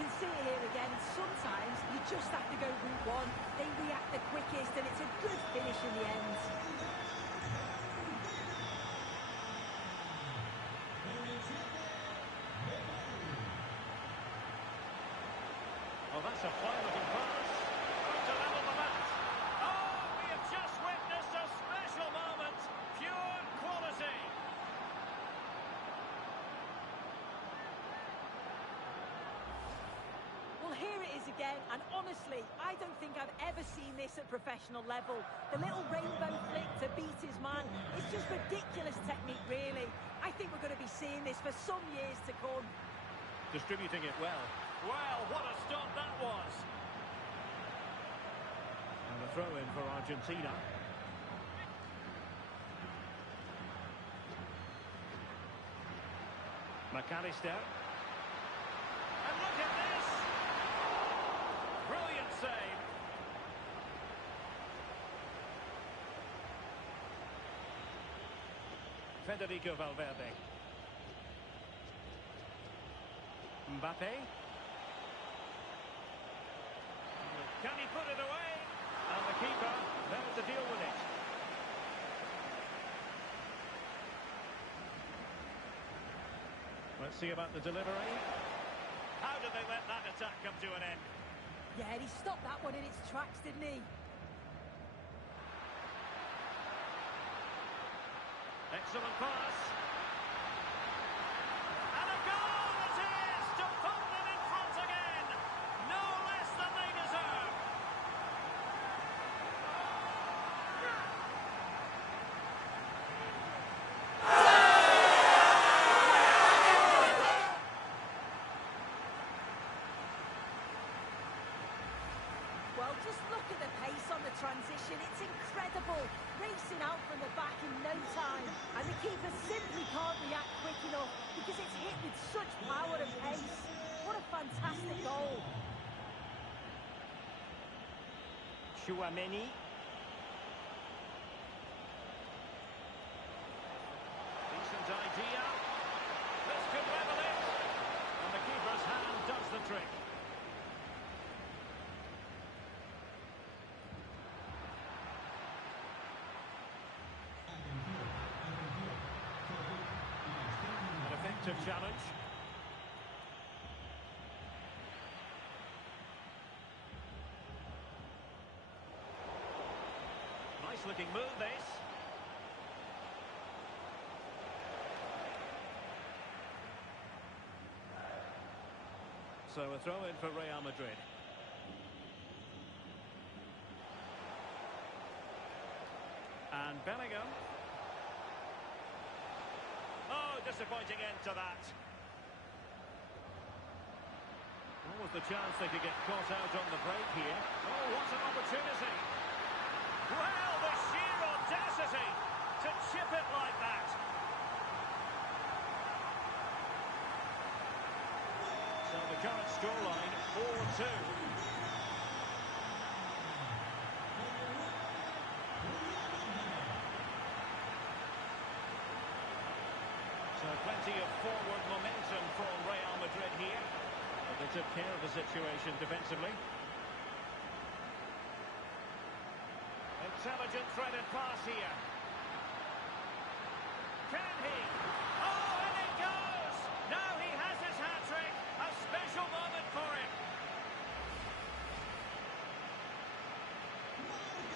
can see it here again. Sometimes you just have to go route one. They react the quickest, and it's a good finish in the end. Well, that's a fine-looking pass. Going to level the match. Oh, we have just witnessed a special moment. Pure quality. Well, here it is again, and honestly, I don't think I've ever seen this at professional level. The little rainbow flick to beat his man. It's just ridiculous technique, really. I think we're going to be seeing this for some years to come. Distributing it well. Well, what a stop that was. And a throw-in for Argentina. McAllister. And look at this! Brilliant save. Federico Valverde. Mbappe. Can he put it away? And the keeper there to deal with it. Let's see about the delivery. How did they let that attack come to an end? Yeah, he stopped that one in its tracks, didn't he? Excellent pass. And a goal it is to put them in front again. No less than they deserve. Well, just look at the pace on the transition. It's incredible. Racing out from the back in no time. And the keeper simply can't react quick enough because it's hit with such power and pace. What a fantastic goal. Chouameni. Decent idea. This could level it. And the keeper's hand does the trick. An effective challenge. Nice looking move, this. So a throw in for Real Madrid. And Bellingham. Oh, disappointing end to that. What was the chance they could get caught out on the break here? Oh, what an opportunity. Well, the sheer audacity to chip it like that. So the current scoreline, 4-2. So plenty of forward momentum from Real Madrid here. But they took care of the situation defensively. Intelligent threaded pass here. Can he? Oh, and it goes! Now he has his hat-trick. A special moment for him.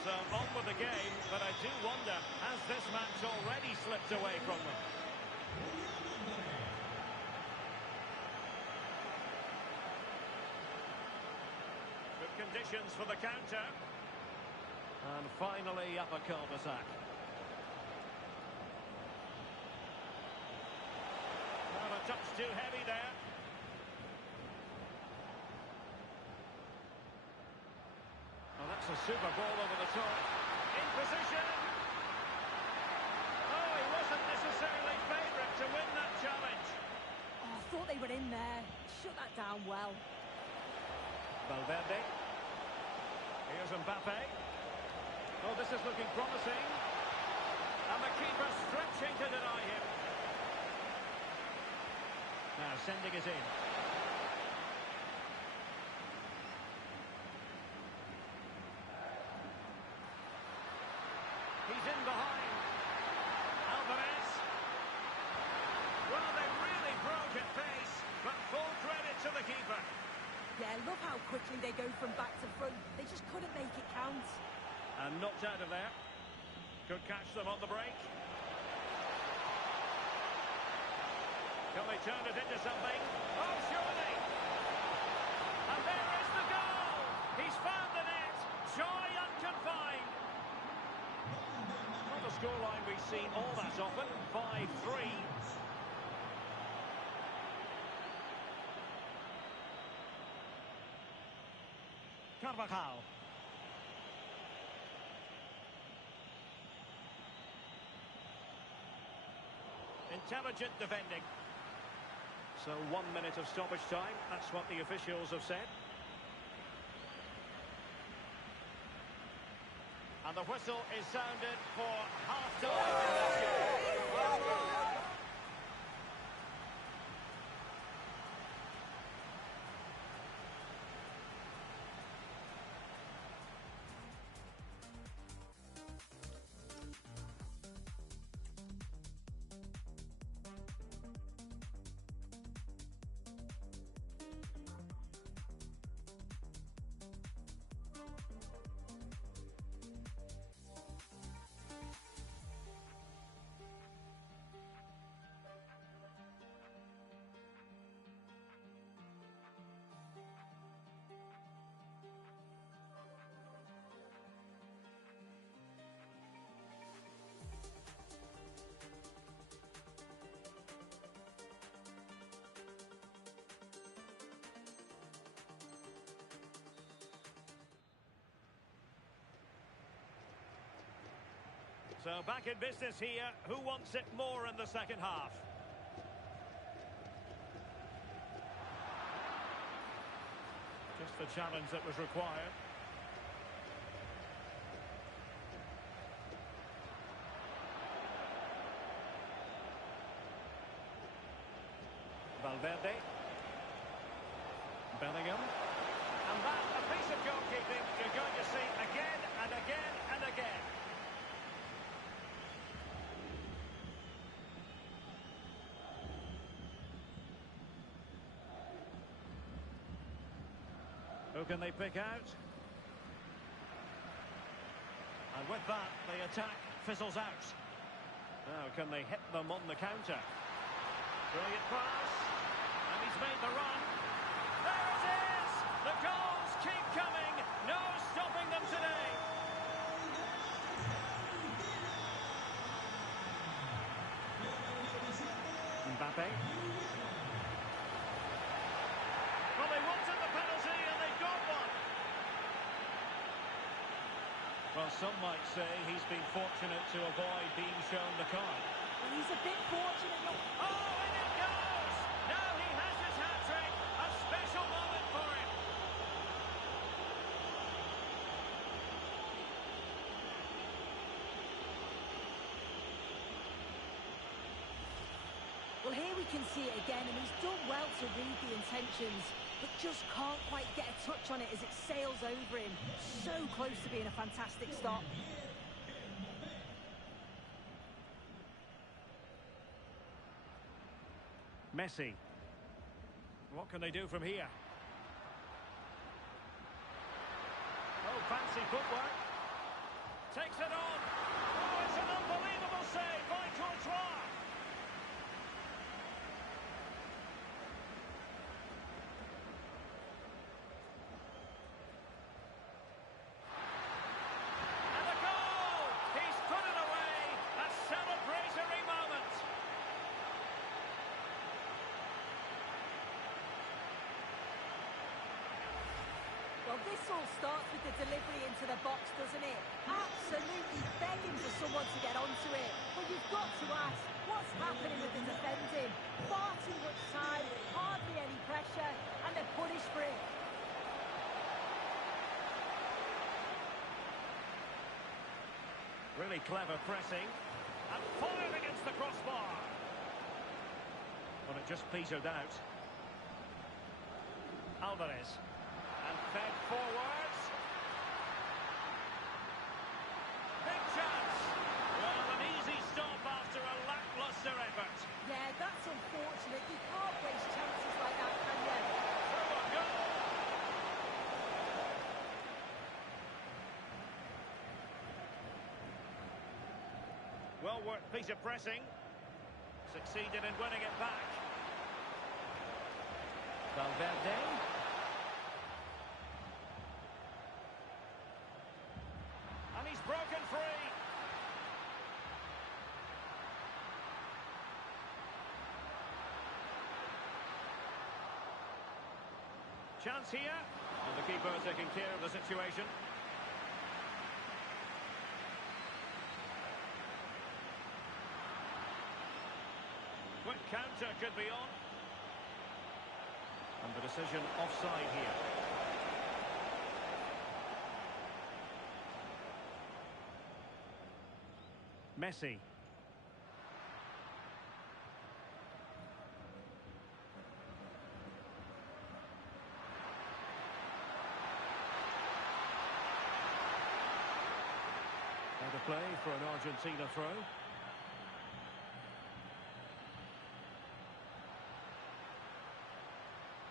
So on with the game, but I do wonder, has this match already slipped away from them? Good conditions for the counter. And finally up a cul-de-sac. Not a touch too heavy there. Oh, that's a super ball over the top. In position. Oh, he wasn't necessarily favourite to win that challenge. Oh, I thought they were in there. Shut that down well. Valverde. Here's Mbappe. Oh, this is looking promising. And the keeper stretching to deny him. Now sending it in. behind. Alvarez. Well, they really broke at pace, but full credit to the keeper. Yeah, love how quickly they go from back to front. They just couldn't make it count. And knocked out of there. Could catch them on the break. Can they turn it into something? Oh, surely! And there is the goal! He's found the net! Joy unconfined! Not a scoreline we see all that often. 5-3. Carvajal. Intelligent defending. So 1 minute of stoppage time. That's what the officials have said. And the whistle is sounded for half-time. So back in business here. Who wants it more in the second half? Just the challenge that was required. Valverde. Bellingham. And that, a piece of goalkeeping you're going to see again and again and again. Who can they pick out? And with that, the attack fizzles out. Now, can they hit them on the counter? Brilliant pass. And he's made the run. There it is! The goals keep coming. No stopping them today. Mbappe. Well, they wanted the penalty and they got one. Well, some might say he's been fortunate to avoid being shown the card. Well, he's a bit fortunate. Oh, and it goes! Now he has his hat-trick. A special moment for him. Well, here we can see it again, and he's done well to read the intentions, but just can't quite get a touch on it as it sails over him. So close to being a fantastic stop. Messi. What can they do from here? Oh, fancy footwork. Takes it on. Oh, it's an unbelievable save by Courtois. And a goal! He's put it away. A celebratory moment. Well, this all starts with the delivery into the box, doesn't it? Absolutely begging for someone to get onto it. But you've got to ask, what's happening with the defending? Far too much time, hardly any pressure, and they're punished for it. Really clever pressing. And fired against the crossbar. But it just petered out. Alvarez. And fed forwards. Big chance. Well-worked piece of pressing. Succeeded in winning it back. Valverde. And he's broken free. Chance here. And the keeper taking care of the situation. Quick counter could be on. And the decision offside here. Messi. And a play for an Argentina throw.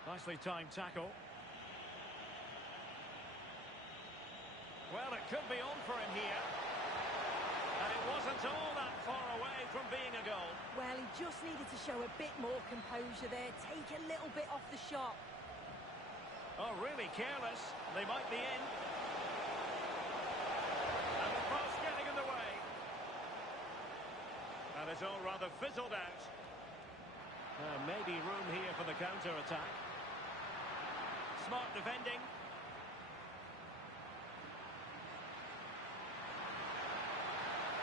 Nicely timed tackle. Well, it could be on for him here. And it wasn't all that far away from being a goal. Well, he just needed to show a bit more composure there, take a little bit off the shot. Oh, really careless. They might be in. And the post getting in the way. And it's all rather fizzled out. Maybe room here for the counter-attack. Smart defending.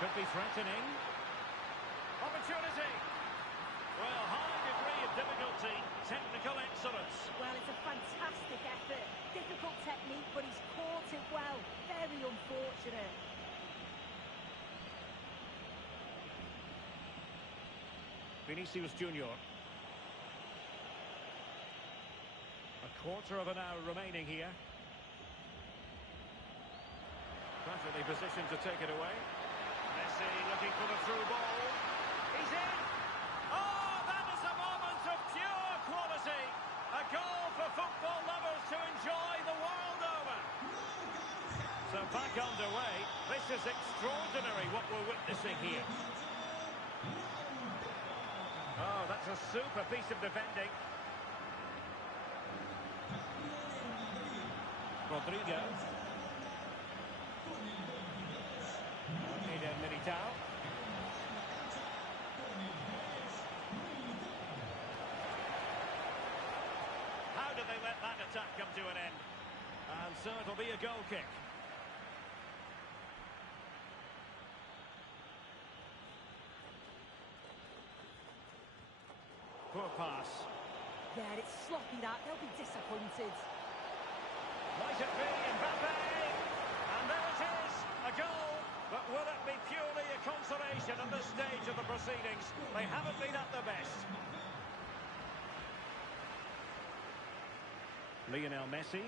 Could be threatening. Opportunity. Well, high degree of difficulty. Technical excellence. Well, it's a fantastic effort. Difficult technique, but he's caught it well. Very unfortunate. Vinicius Junior. A quarter of an hour remaining here. Perfectly positioned to take it away. Messi looking for the through ball. He's in! Oh, that is a moment of pure quality! A goal for football lovers to enjoy the world over! So back underway. This is extraordinary what we're witnessing here. Oh, that's a super piece of defending. Rodrigo. Eder Militao. How did they let that attack come to an end? And so it'll be a goal kick. Poor pass. Yeah, it's sloppy that. They'll be disappointed. Might it be Mbappe? And there it is, a goal. But will it be purely a consolation at this stage of the proceedings? They haven't been at their best. Lionel Messi.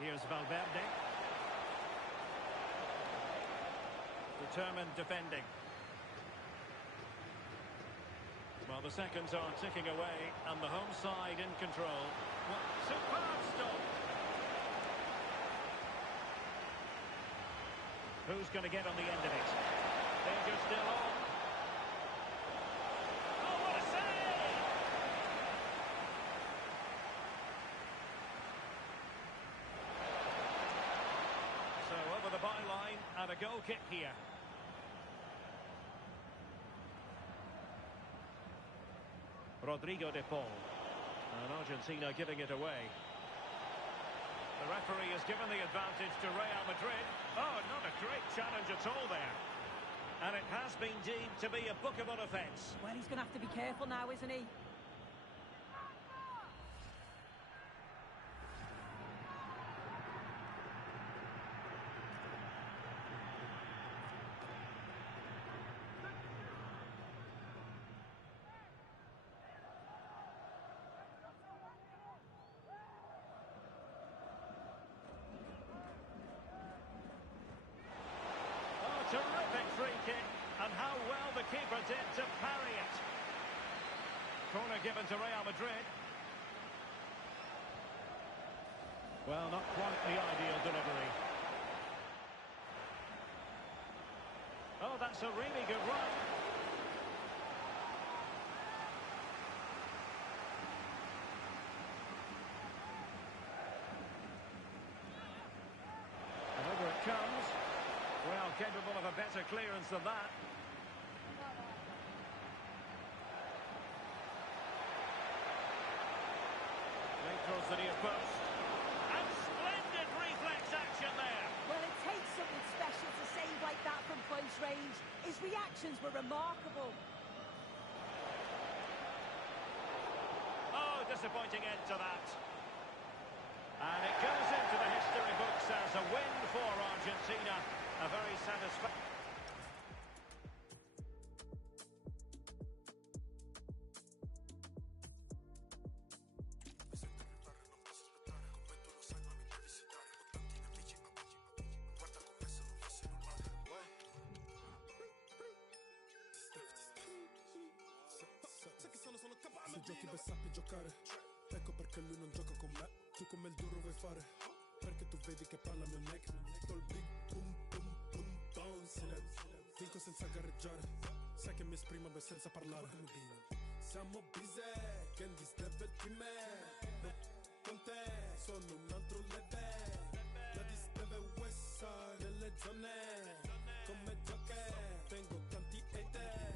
Here's Valverde. Determined defending. Well, the seconds are ticking away, and the home side in control. Well, superb stop. Who's going to get on the end of it? Danger still on. Oh, what a save! So over the byline, and a goal kick here. Rodrigo de Paul. And Argentina giving it away. The referee has given the advantage to Real Madrid. Oh, not a great challenge at all there. And it has been deemed to be a bookable offence. Well, he's going to have to be careful now, isn't he? Terrific free kick, and how well the keeper did to parry it. Corner given to Real Madrid. Well, not quite the ideal delivery. Oh, that's a really good run. And over it comes. Well, capable of a better clearance than that. Late towards the near post. And splendid reflex action there. Well, it takes something special to save like that from close range. His reactions were remarkable. Oh, disappointing end to that. And it goes into the history books as a win for Argentina. A very satisfactory... Se giochi per sappi giocare, ecco perché lui non gioca con me. Tu come il duro vuoi fare, perché tu vedi che parla mio neck. Col big boom boom boom bounce. Vinco senza gareggiare, sai che mi esprimo beh senza parlare. Siamo busy, Candy's level prima. No, con te, sono un altro level. La dis deve west side, nelle zone. Come gioche, tengo tanti hater.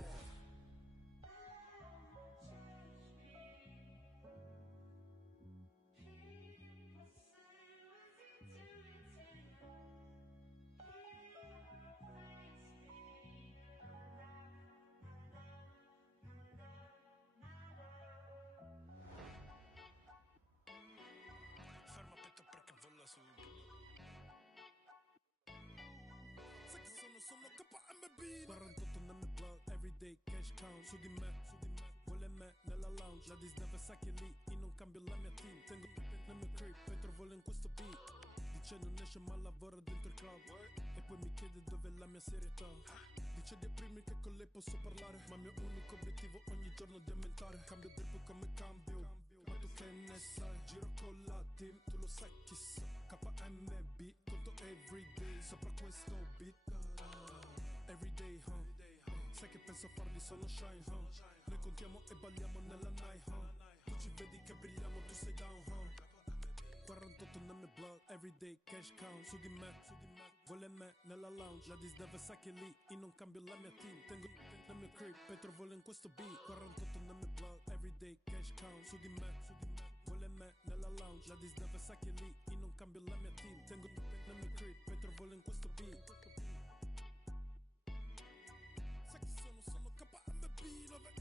Ferma petto perché vola su. Sai che sono KMB 48 nel mio blog, everyday cash count. Su di me, vuole me nella lounge. La disdeve sa che lì, io non cambio la mia team. Tengo nel mio crib, Petro vuole in questo beat. Dice non esce ma lavora dentro il club. E poi mi chiede dove è la mia serietà. Dice di aprirmi che con lei posso parlare. Ma il mio unico obiettivo ogni giorno di aumentare. Cambio drip come cambio. Ma tu che ne sai? Giro con la team, tu lo sai chi so. KMB, conto everyday. Sopra questo beat everyday, sai che penso a farli sono shine, Noi contiamo e balliamo nella night, Tu ci vedi che brilliamo, tu sei down, 48 nel mio blog, everyday cash count. Su di me, vuole me nella lounge. La disdeve sa che lì, io non cambio la mia team. Tengo nel mio crib, Petro vuole in questo beat. 48 nel mio blog, everyday cash count. Su di me, vuole me nella lounge. La disdeve sa che lì, io non cambio la mia team. Tengo nel mio crib, Petro vuole in questo beat. Sai che sono KMB, vabbè.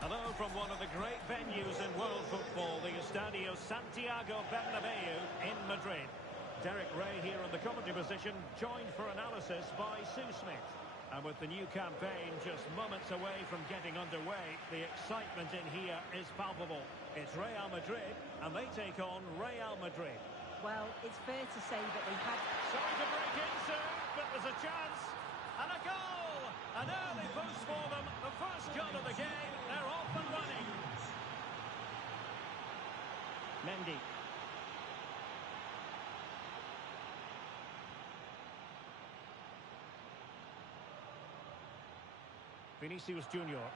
Hello from one of the great venues in world football, the Estadio Santiago Bernabeu in Madrid. Derek Ray here in the commentary position, joined for analysis by Sue Smith. And with the new campaign just moments away from getting underway, the excitement in here is palpable. It's Real Madrid, and they take on Real Madrid. Well, it's fair to say that they had... Sorry to break in, sir, but there's a chance. And a goal! An early post-mortem The first goal of the game, they're off and running. Mendy. Vinicius Junior.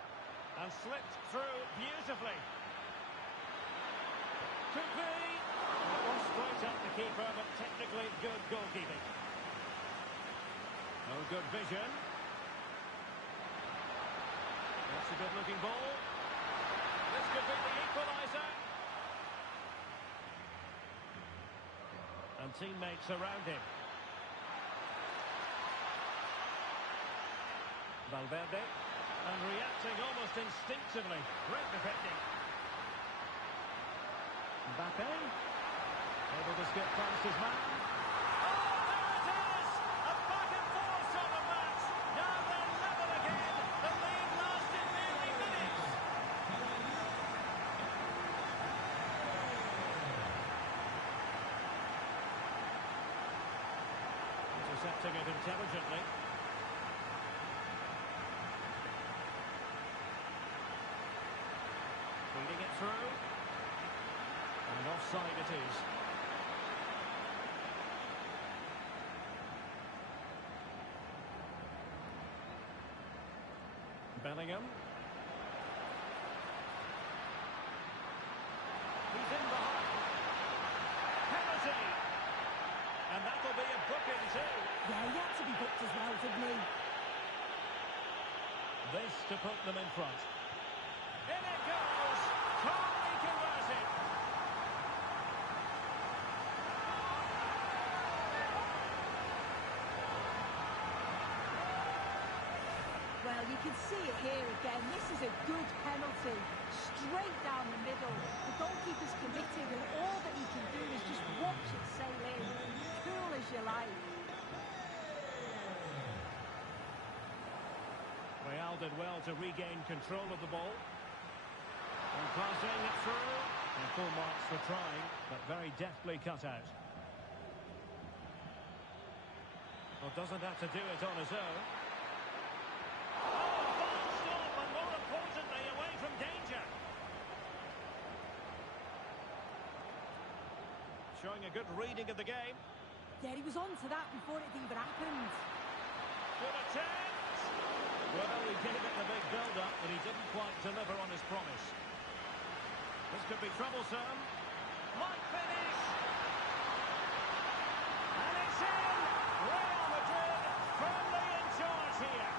And slipped through beautifully. Could be. It was straight at the keeper, but technically good goalkeeping. No good vision. That's a good-looking ball. This could be the equaliser. And teammates around him. Valverde. And reacting almost instinctively. Great defending. Mbappe. Able to skip past his man. Oh, there it is! A back and forth sort of match. Now they're level again. The lead lasted nearly minutes. Intercepting it intelligently. Feeding it through. And offside it is. Bellingham. He's in behind. Penalty. And that'll be a booking too. Yeah, he had to be booked as well, didn't he? This to put them in front. In it goes! Calmly converted! Well, you can see it here again. This is a good penalty. Straight down the middle. The goalkeeper's committed and all that he can do is just watch it sail in. Cool as you like. Real did well to regain control of the ball. And passing it through. And full marks for trying, but very deftly cut out. Well, doesn't have to do it on his own. Oh, ball stop, and more importantly, away from danger. Showing a good reading of the game. Yeah, he was on to that before it even happened. Good attempt. Well, he gave it the big build-up, but he didn't quite deliver on his promise. This could be troublesome. Might finish. And it's in. Real Madrid firmly in charge here.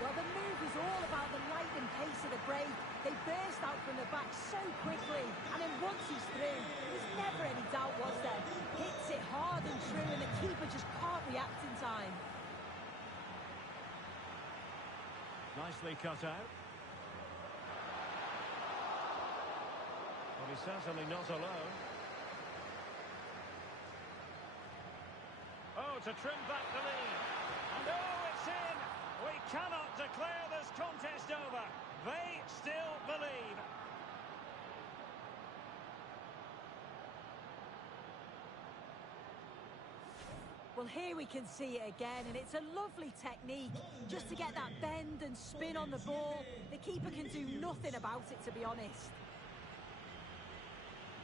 Well, the move was all about the lightning pace of the break. They burst out from the back so quickly, and then once he's through, there's never any doubt, was there? Hits it hard and true, and the keeper just can't react in time. Nicely cut out. Well, he's certainly not alone. Oh, to trim back the lead. And oh, it's in! We cannot declare this contest over. They still believe. Well, here we can see it again, and it's a lovely technique. Just to get that bend and spin on the ball, the keeper can do nothing about it, to be honest.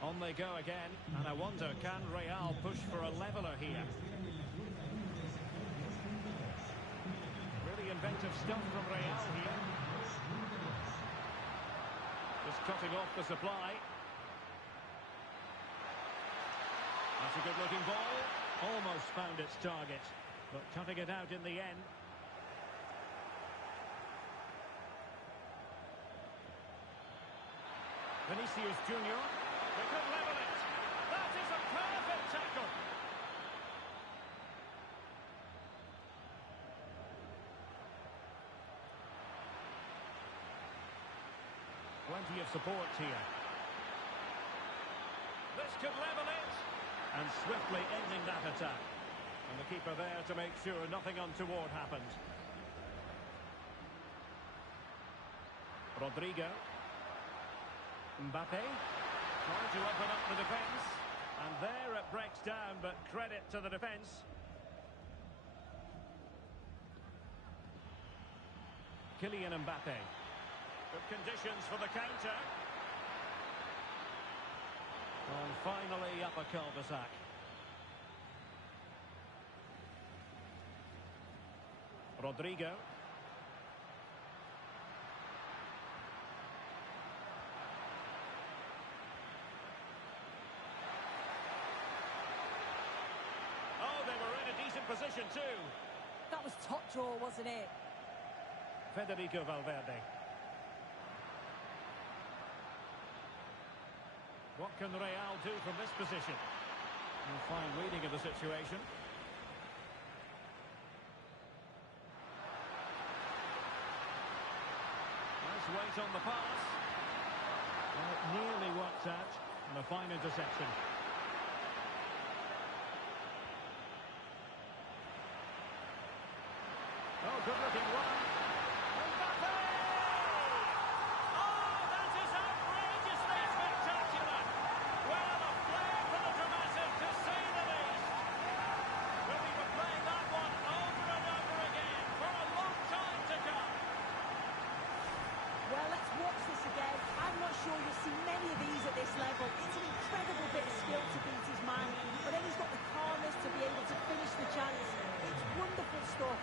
On they go again, and I wonder, can Real push for a leveller here? Really inventive stuff from Real here. Just cutting off the supply. That's a good-looking ball. Almost found its target, but cutting it out in the end. Vinicius Junior. They could level it. That is a perfect tackle. Plenty of support here. This could level it. And swiftly ending that attack. And the keeper there to make sure nothing untoward happened. Rodrigo. Mbappe. Trying to open up the defence. And there it breaks down, but credit to the defence. Kylian Mbappe. Good conditions for the counter. And finally up a cul-de-sac. Rodrigo. Oh, they were in a decent position too. That was top draw, wasn't it? Federico Valverde. What can Real do from this position? A fine reading of the situation. Nice weight on the pass. Well, it nearly worked out. And a fine interception. Oh, good-looking one. Mbappe! Oh, that is outrageously spectacular. Well, a flair for the dramatic, to say the least. We'll be replaying that one over and over again for a long time to come. Well, let's watch this again. I'm not sure you'll see many of these at this level. It's an incredible bit of skill to beat his man, but then he's got the calmness to be able to finish the chance. It's wonderful stuff.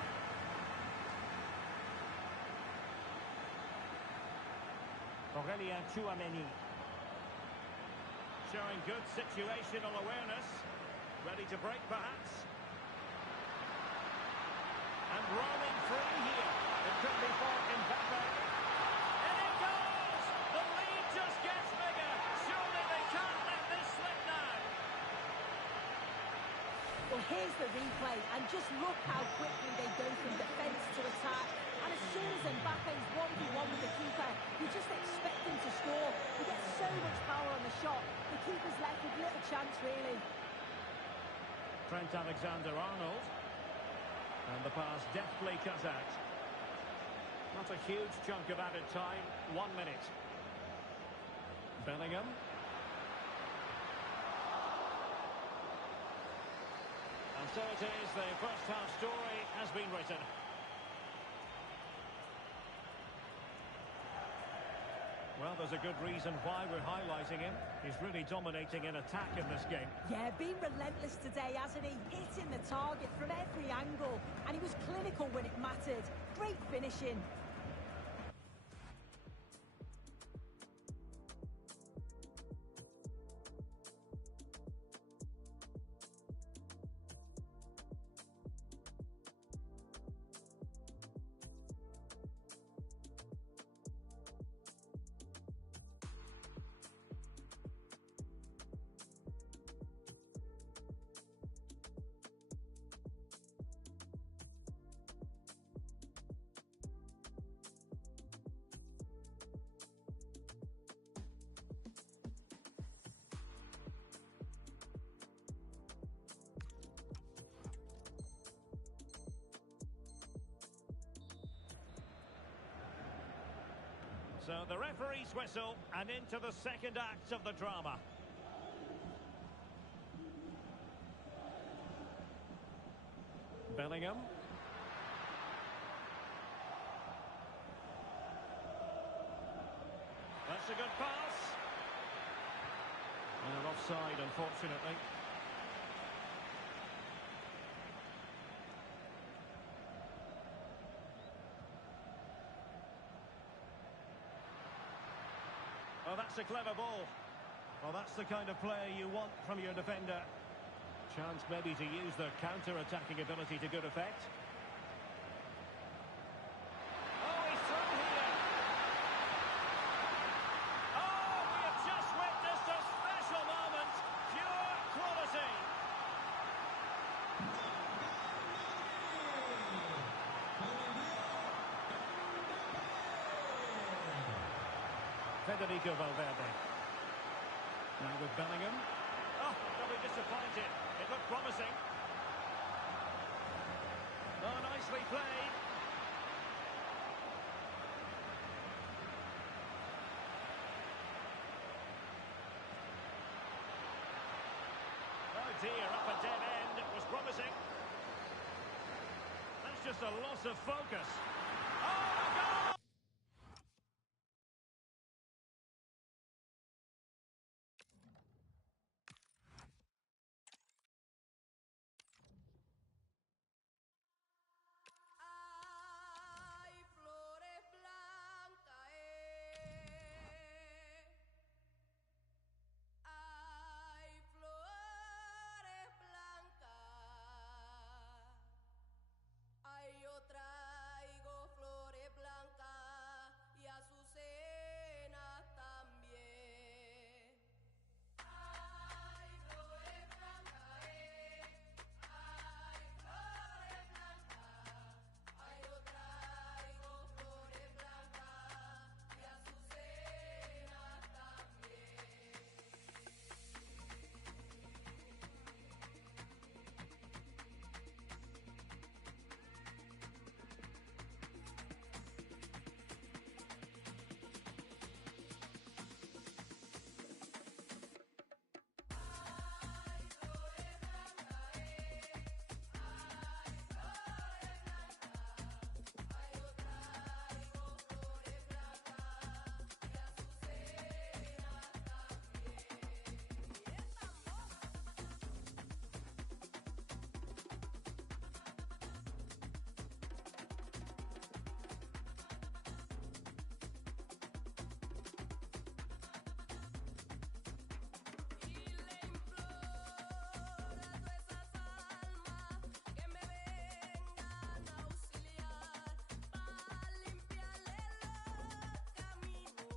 Aurélien Tchouameni. Showing good situational awareness. Ready to break, perhaps. And roaming free here. It could be for Mbappe. And it goes! The lead just gets bigger. Surely they can't let this slip now. Well, here's the replay, and just look how quickly they go from defence to attack. And as soon as Mbappe's 1v1 with the keeper, you just expect him to score. He gets so much power on the shot, the keeper's left with little chance, really. Trent Alexander-Arnold. And the pass deftly cut out. Not a huge chunk of added time, 1 minute. Bellingham. And so it is, the first half story has been written. Well, there's a good reason why we're highlighting him. He's really dominating in attack in this game. Yeah, been relentless today, hasn't he? Hitting the target from every angle. And he was clinical when it mattered. Great finishing. So the referee's whistle, and into the second act of the drama. Bellingham. That's a good pass. And offside, unfortunately. Oh, that's a clever ball. Well, that's the kind of player you want from your defender. Chance maybe to use their counter-attacking ability to good effect. Oh, he's through here. Oh, we have just witnessed a special moment. Pure quality. Federico Valverde. Now with Bellingham. Oh, they'll be disappointed. It looked promising. Oh, nicely played. dear, up a dead end. It was promising. That's just a loss of focus. Oh, a goal! Ay, flores blancas, ay, flores blancas. Ay, yo traigo flores blancas y azucenas también. Ay, flores blancas, ay, flores blancas. Ay, yo traigo flores blancas y azucenas también. Y le imploro a todas esas almas que me vengan a auxiliar para limpiarle los caminos.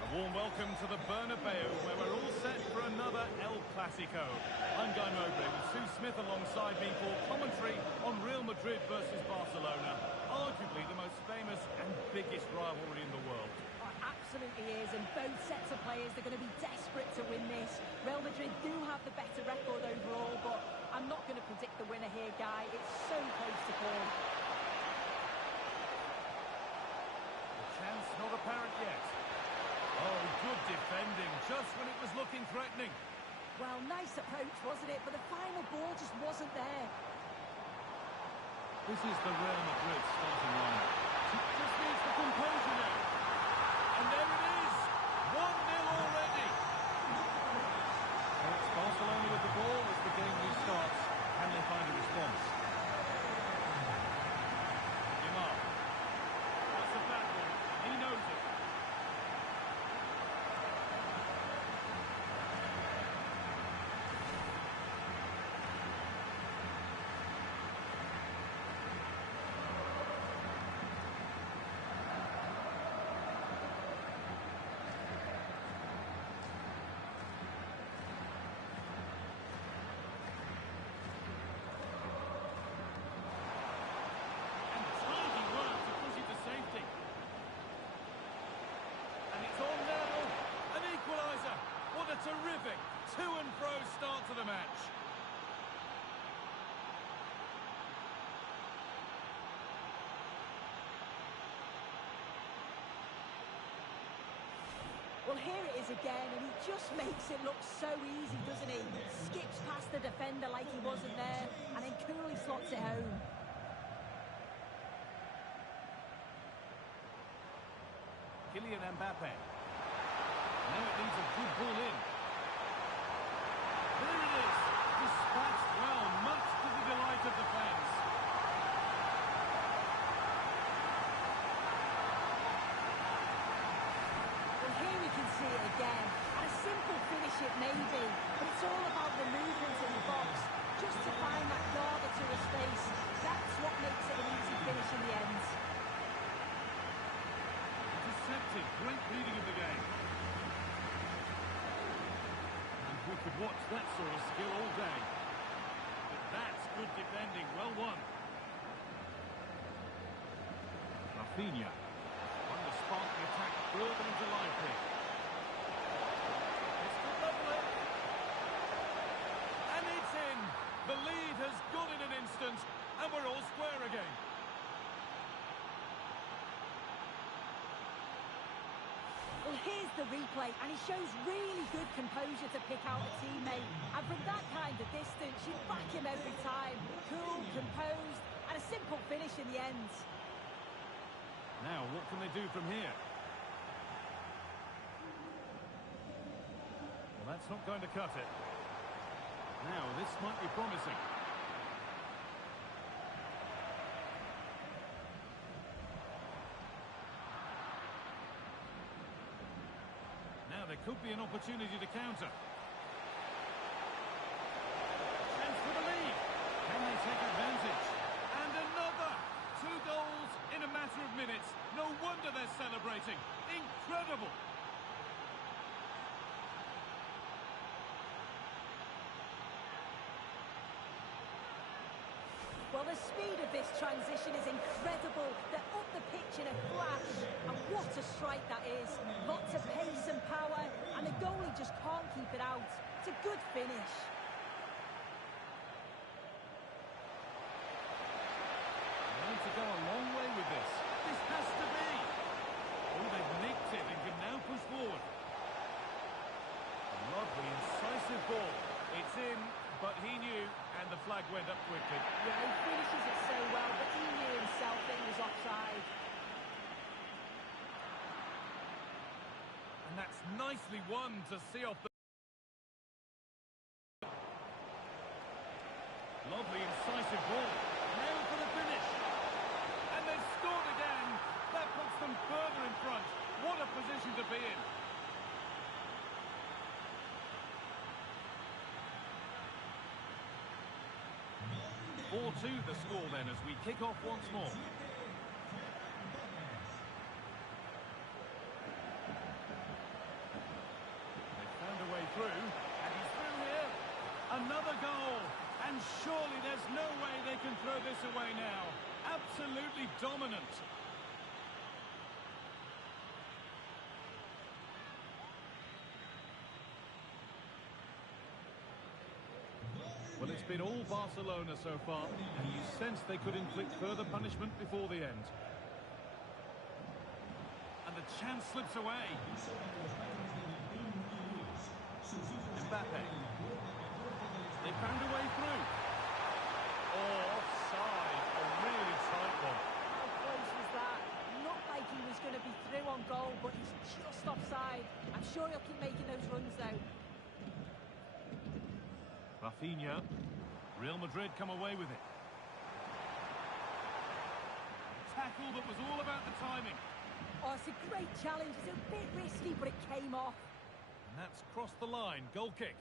A warm welcome to the Bernabeu, where we're all set for another El Clasico. I'm Guy Mowbray with Sue Smith alongside me for commentary on Real Madrid versus Barcelona, arguably the most famous and biggest rivalry in the world. Oh, it absolutely is, and both sets of players are going to be desperate to win this. Real Madrid do have the better record overall, but I'm not going to predict the winner here, Guy. It's so close to call. The chance not apparent yet. Oh, good defending, just when it was looking threatening. Well, nice approach, wasn't it? But the final ball just wasn't there. This is the Real Madrid starting line. Just needs the composure now. And there it is! 1-0 already! Well, it's Barcelona with the ball as the game restarts. Can they find a response? Neymar. That's a bad one. He knows it. Tidy work to push it to safety. And it's on level. An equaliser. What a terrific to-and-fro start to the match. Well, here it is again, and he just makes it look so easy, doesn't he? Skips past the defender like he wasn't there, and then coolly slots it home. Kylian Mbappe. Now it needs a good ball in. There it is. Dispatched well, much to the delight of the fans. Well, here we can see it again. And a simple finish it may be, but it's all about the movement in the box. Just to find that guarder to his space. That's what makes it an easy finish in the end. Intercepted. Great reading of the game. And we could watch that sort of skill all day. But that's good defending. Well won. Rafinha. Trying to spark the attack further into life here. This could level it. And it's in. The lead has gone in an instant, and we're all square again. Well, here's the replay, and he shows really good composure to pick out a teammate. And from that kind of distance, you back him every time. Cool, composed, and a simple finish in the end. Now, what can they do from here? Well, that's not going to cut it. Now, this might be promising. Now, there could be an opportunity to counter. Chance for the lead. Can they take advantage? And another! 2 goals in a matter of minutes. No wonder they're celebrating. Incredible! Well, the speed of this transition is incredible. They're up the pitch in a flash. And what a strike that is. Lots of pace and power, and the goalie just can't keep it out. It's a good finish. They need to go a long way with this. This has to be. Oh, they've nicked it and can now push forward. Lovely, incisive ball. It's in, but he knew, and the flag went up quickly. Yeah, he finishes it so well, but he knew himself that he was offside. And that's nicely won to see off the... Lovely, incisive ball. Now for the finish. And they've scored again. That puts them further in front. What a position to be in. 4-2 the score then as we kick off once more. They've found a way through, and he's through here. Another goal, and surely there's no way they can throw this away now. Absolutely dominant. Well, it's been all Barcelona so far, and you sense they could inflict further punishment before the end. And the chance slips away. Mbappe. They found a way through. Oh, offside. A really tight one. How close was that? Looked like he was going to be through on goal, but he's just offside. I'm sure he'll keep making those runs, though. Rafinha. Real Madrid come away with it. Tackle that was all about the timing. Oh, it's a great challenge. It's a bit risky, but it came off. And that's crossed the line. Goal kick.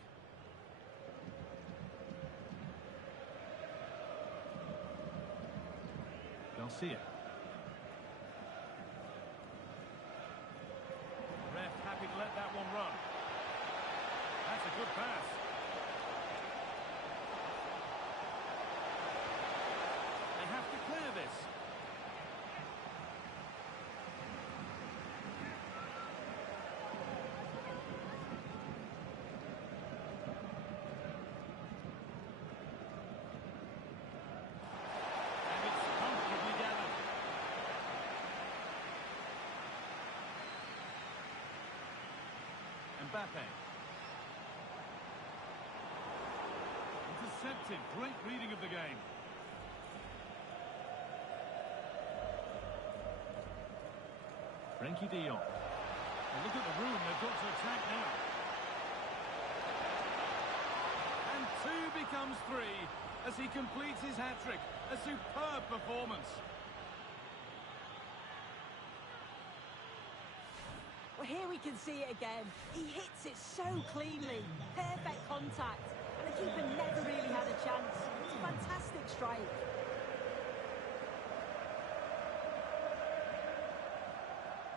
Garcia. Ref happy to let that one run. That's a good pass. They have to clear this. And it's comfortably gathered. Mbappe. Intercepted. Great reading of the game. Frenkie de Jong. Well, look at the room they've got to attack now. And 2 becomes 3 as he completes his hat-trick. A superb performance. Well, here we can see it again. He hits it so cleanly. Perfect contact. And the keeper never really had a chance. It's a fantastic strike.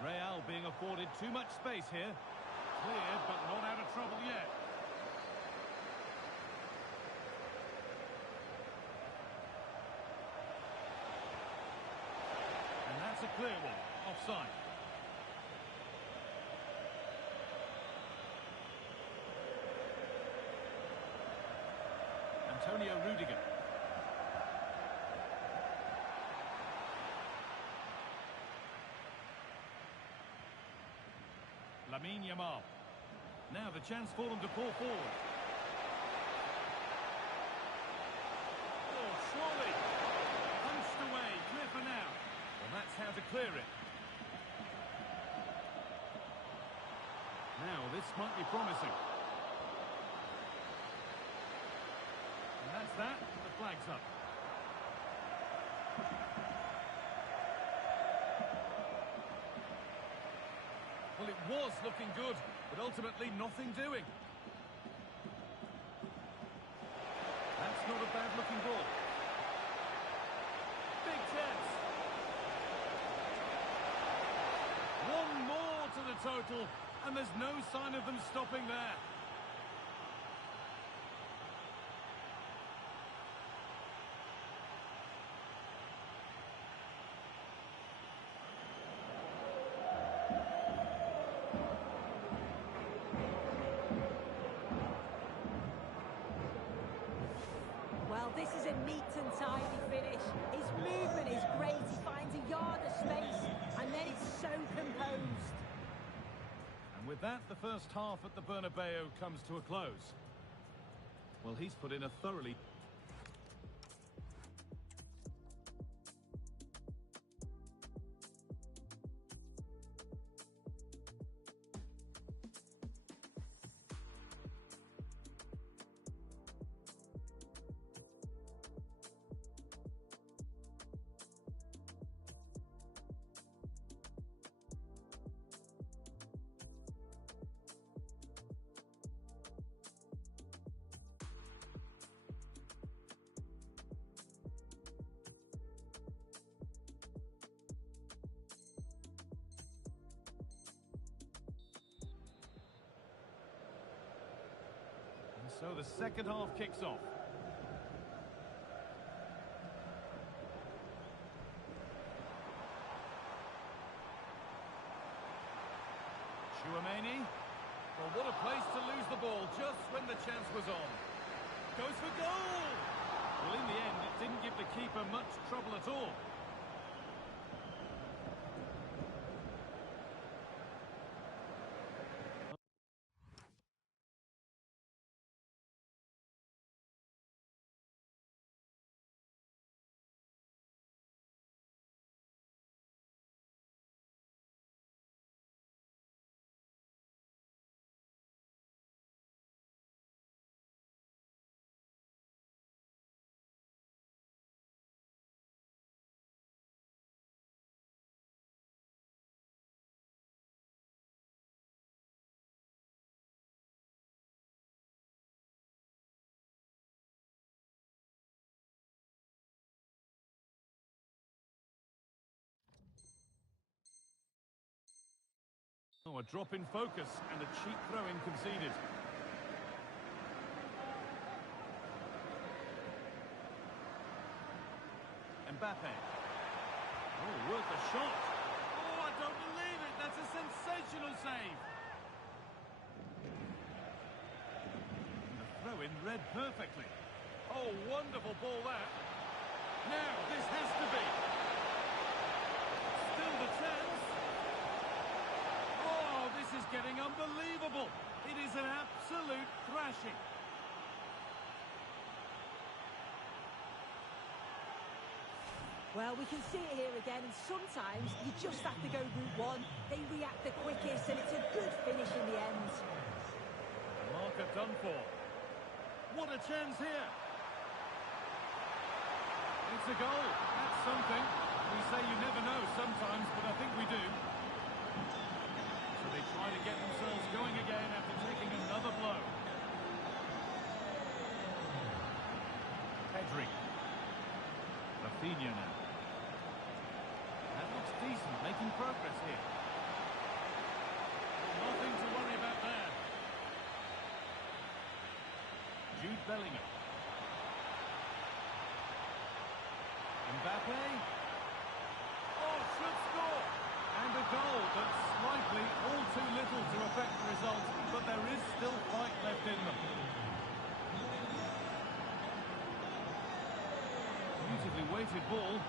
Real being afforded too much space here. Cleared, but not out of trouble yet. And that's a clear one. Offside. Antonio Rudiger. Lamine Yamal. Now the chance for them to pull forward. Oh, surely! Punched away, clear for now. Well, that's how to clear it. Now, this might be promising. And that's that. The flag's up. Well, it was looking good, but ultimately nothing doing. That's not a bad-looking ball. Big chance. One more to the total, and there's no sign of them stopping there. Well, this is a neat and tidy finish. His movement is great. He finds a yard of space, and then it's so composed. And with that, the first half at the Bernabeu comes to a close. Well, he's put in a thoroughly... So the second half kicks off. Tchouaméni. Well, what a place to lose the ball just when the chance was on. Goes for goal! Well, in the end, it didn't give the keeper much trouble at all. Oh, a drop in focus and a cheap throw-in conceded. Mbappe. Oh, worth a shot. Oh, I don't believe it. That's a sensational save. And the throw-in read perfectly. Oh, wonderful ball that. Now, this has to be. Still the chance. Oh, this is getting unbelievable. It is an absolute thrashing. Well, we can see it here again, and sometimes you just have to go route one. They react the quickest, and it's a good finish in the end. The marker done for. What a chance here. It's a goal. That's something. We say you never know sometimes, but I think we do. So they try to get themselves going again after taking another blow. Pedri. Rafinha now. That looks decent, making progress here. Nothing to worry about there. Jude Bellingham. Mbappe. Oh, should score. And a goal, but slightly all too little to affect the result, but there is still fight left in them. Beautifully weighted ball.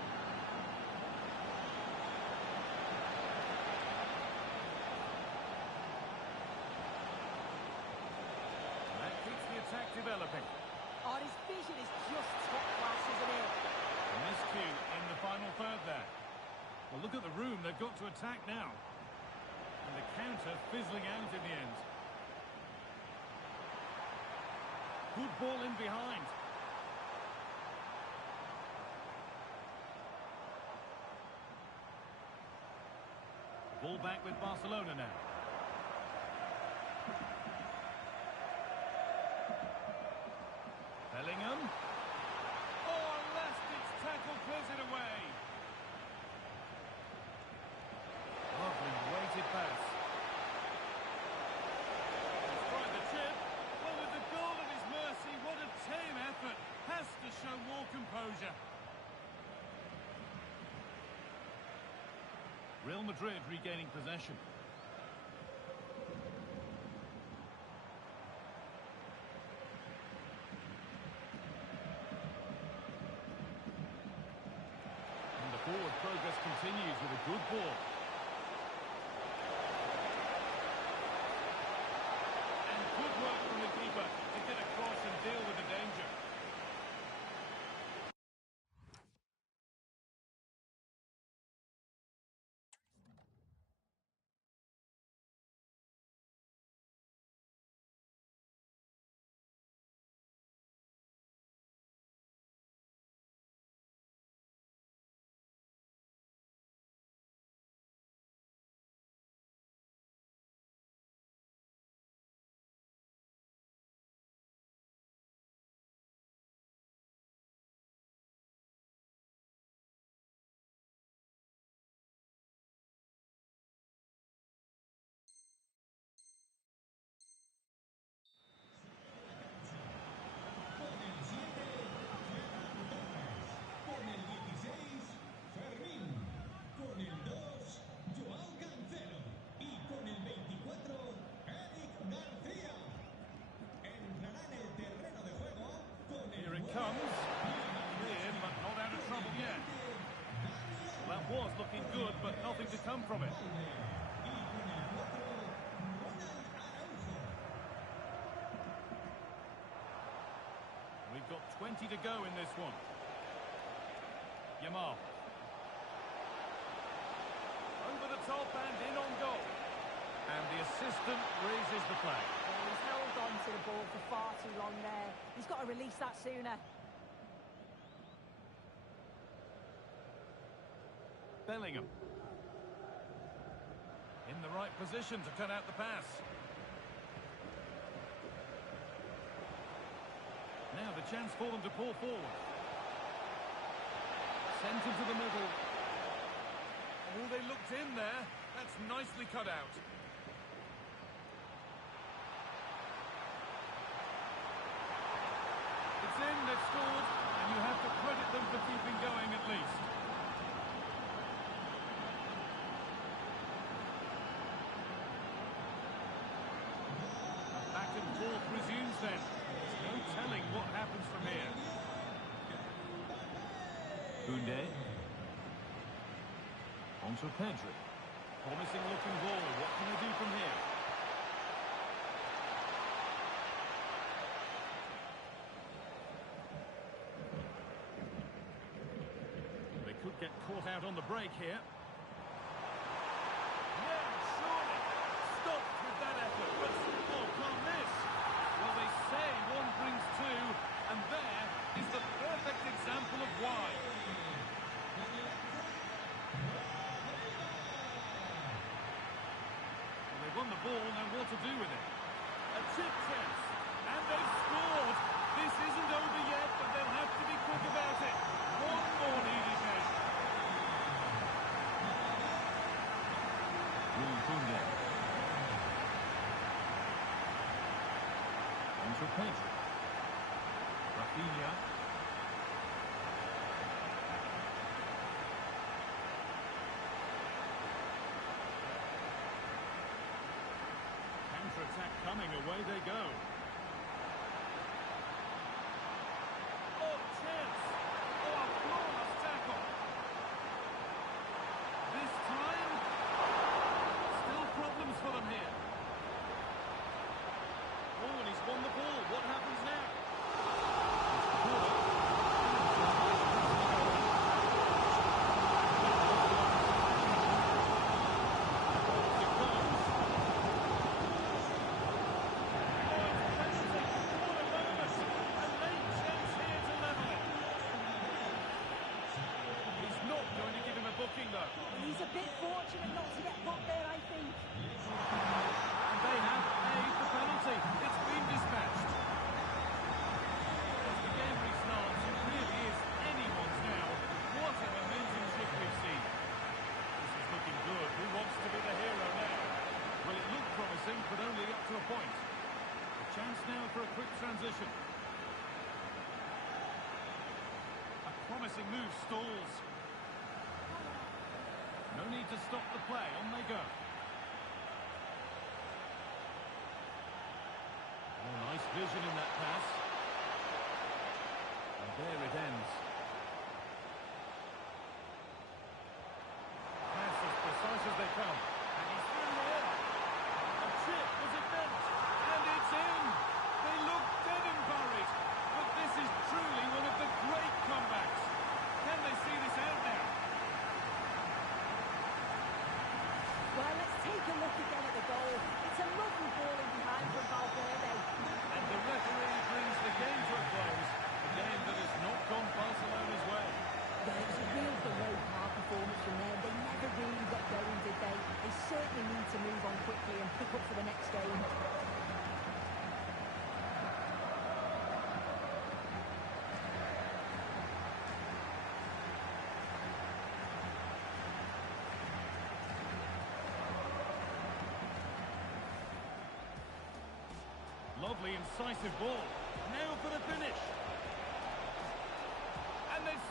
look at the room they've got to attack now. And the counter fizzling out in the end. Good ball in behind. Ball back with Barcelona now. Bellingham. Oh, Lastic's tackle clears it away. Lovely weighted pass. He's tried the chip. Well, with the goal at his mercy, what a tame effort. Has to show more composure. Real Madrid regaining possession. And the forward progress continues with a good ball. And good work from the keeper to get across and deal with the danger. Comes. Cleared, but not out of trouble yet. Well, that was looking good, but nothing to come from it. We've got 20 to go in this one. Yamal. Over the top and in on goal. And the assistant raises the flag. Well, he's held on to the ball for far too long there. He's got to release that sooner. Bellingham. In the right position to cut out the pass. Now the chance for them to pull forward. Sent into the middle. Oh, they looked in there. That's nicely cut out. It's in, they've scored, and you have to credit them for keeping going at least. Back and forth resumes then. There's no telling what happens from here. Koundé. On to Pedri. Promising looking ball. What can they do from here? They could get caught out on the break here. Yeah, surely. Stopped with that effort, but oh, can't miss. Well, they say one brings two, and there is the perfect example of why. Well, they've won the ball, now what to do with it? A chip chance, and they've scored. This isn't over yet, but they'll have to be quick about it. One more needed now. Koundé. On to Pedri. Rafinha. Counter-attack coming, away they go. Oh, chance! Oh, a flawless tackle. This time, still problems for them here. Oh, and he's won the ball. What happens now? He's a bit fortunate not to get booked there, I think. And they have paid the penalty. It's been dispatched. As the game restarts, it really is anyone's now. What an amazing shift we've seen. This is looking good. Who wants to be the hero now? Well, it looked promising, but only up to a point. A chance now for a quick transition. A promising move stalls. No need to stop the play. On they go. Oh, nice vision in that pass. And there it ends. Pass as precise as they come. And he's through here. A chip, was it meant? And it's in! They look dead and buried. But this is truly one of the great comebacks. Can they see this out now? Well, let's take a look again at the goal. It's a lovely ball in behind from Valverde. And the referee brings the game to a close. A game that has not gone Barcelona's way. Yeah, it was a real below-par performance from them. They never really got going, did they? They certainly need to move on quickly and pick up for the next game. Lovely, incisive ball. Now for the finish. And they've